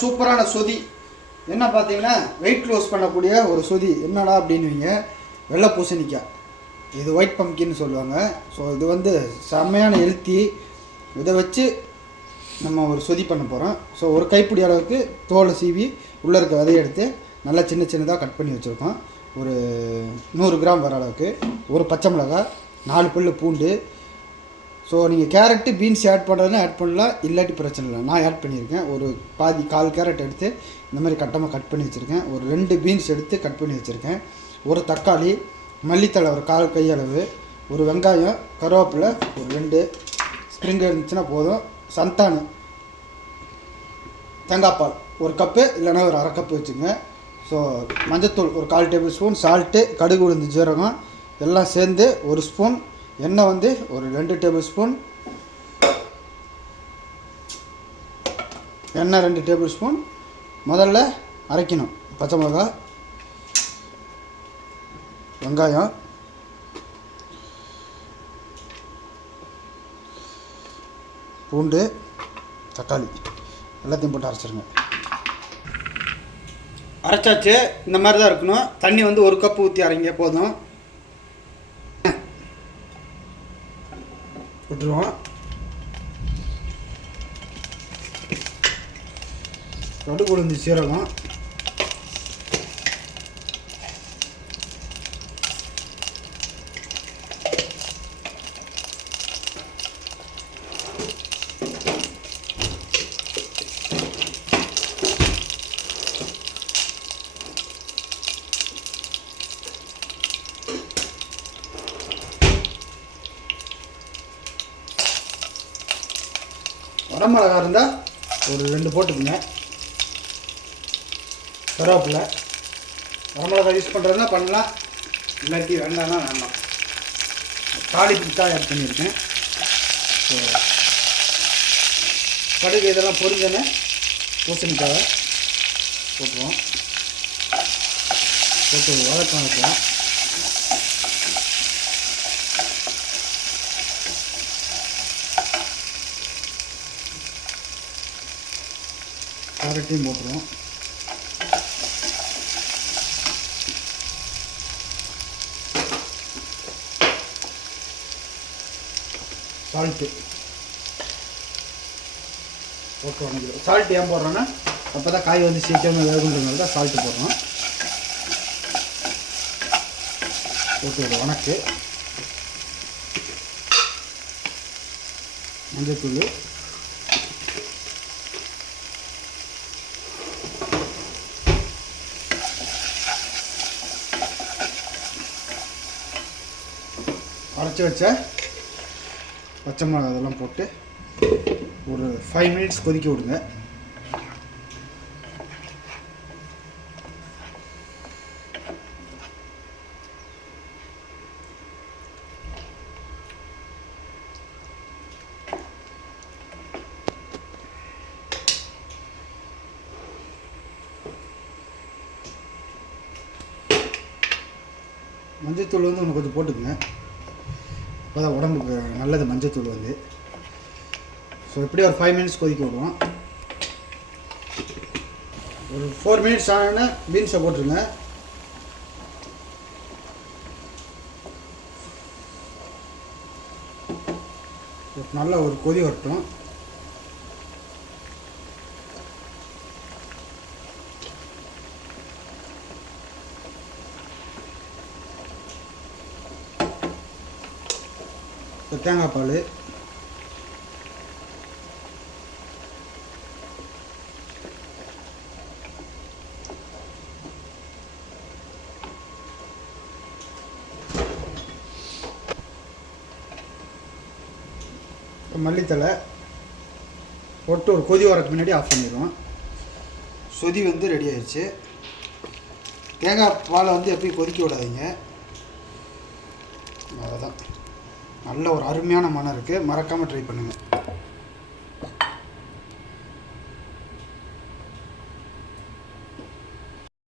சூப்பரான சொதி என்ன பார்த்தீங்கன்னா வெயிட் லாஸ் பண்ணக்கூடிய ஒரு சொதி என்னடா அப்படின்னுவீங்க. வெள்ளை பூசணிக்காய், இது ஒயிட் பம்கின்னு சொல்லுவாங்க. ஸோ இது வந்து செம்மையான ஹெல்த்தி. இதை வச்சு நம்ம ஒரு சொதி பண்ண போகிறோம். ஸோ ஒரு கைப்பிடி அளவுக்கு தோலை சீவி உள்ளே இருக்க விதையை எடுத்து நல்லா சின்ன சின்னதாக கட் பண்ணி வச்சுருக்கோம். ஒரு 100 கிராம் வர அளவுக்கு. ஒரு பச்சை மிளகாய், 4 பல்லு பூண்டு. ஸோ நீங்கள் கேரட்டு பீன்ஸ் ஆட் பண்ணுறதுனா ஆட் பண்ணலாம், இல்லாட்டி பிரச்சனை இல்லை. நான் ஆட் பண்ணியிருக்கேன். ஒரு கால் கேரட் எடுத்து இந்த மாதிரி கட்டமாக கட் பண்ணி வச்சுருக்கேன். ஒரு 2 பீன்ஸ் எடுத்து கட் பண்ணி வச்சுருக்கேன். ஒரு தக்காளி, மல்லித்தழை ஒரு 1/4 கையளவு, ஒரு வெங்காயம், கருவேப்பிலை ஒரு 2, ஸ்ப்ரிங் இருந்துச்சுன்னா போதும், சந்தானு, தேங்காய் பால் ஒரு கப்பு இல்லைன்னா ஒரு 1/2 கப்பு வச்சுங்க. ஸோ மஞ்சத்தூள் ஒரு 1/4 டேபிள் ஸ்பூன், சால்ட்டு, கடுகு உளுந்து ஜீரகம் எல்லாம் சேர்ந்து ஒரு ஸ்பூன், எண்ணெய் வந்து ஒரு 2 டேபிள் ஸ்பூன், எண்ணெய் 2 டேபிள் ஸ்பூன். முதல்ல அரைக்கணும். பச்சை மிளகாய், வெங்காயம், பூண்டு, தக்காளி எல்லாத்தையும் போட்டு அரைச்சிருங்க. அரைச்சாச்சு. இந்த மாதிரி தான் இருக்கணும். தண்ணி வந்து 1 கப்பு ஊற்றி அரைங்க போதும். விட்டுருவோம். கடுகு உளுந்து சீரகம், வரமிளகா இருந்தால் ஒரு 2 போட்டுக்குங்க. கருவேப்பிலை, வரமிளகா யூஸ் பண்ணுறதுனா பண்ணலாம், இல்லாட்டி வேண்டாம்னா வேண்டாம். தாளிப்பு தான் ஆட் பண்ணியிருக்கேன். ஸோ கடுகு இதெல்லாம் பொரிஞ்சோன்னே பூசணிக்காவை போட்டுருவோம். போட்டு வதக்கம் வைக்கலாம். கேரட்டையும் போட்டுருவோம். சால்ட்டு போட்டு வணங்கிடும். சால்ட் ஏன் போடுறோன்னா அப்போ தான் காய் வந்து சீக்கிரமாக வேகுன்றதுனால தான் சால்ட்டு போடுறோம். போட்டு ஒரு வணக்கு. மஞ்சத்தூள், அரைச்சி வச்ச பச்சை மிளகாய் அதெல்லாம் போட்டு ஒரு 5 மினிட்ஸ் கொதிக்க விடுங்க. மஞ்சத்தூள் வந்து ஒன்று கொஞ்சம் போட்டுக்குங்க. அப்போ தான் உடம்புக்கு நல்லது மஞ்சத்தூள் வந்து. ஸோ இப்படி ஒரு 5 மினிட்ஸ் கொதிக்க விடுவோம். ஒரு 4 மினிட்ஸ் ஆனோன்னா பீன்ஸை போட்டுருங்க. நல்லா ஒரு கொதி வரட்டும். தேங்காய் பால், மல்லித்தழை போட்டு ஒரு கொதி வரக்கு முன்னாடி ஆஃப் பண்ணிடுவோம். சொதி வந்து ரெடி ஆயிடுச்சு. தேங்காய் பாலை வந்து எப்பயும் கொதிக்க விடாதீங்க. அதுதான் நல்ல ஒரு அருமையான மனம் இருக்குது. மறக்காமல் ட்ரை பண்ணுங்கள்.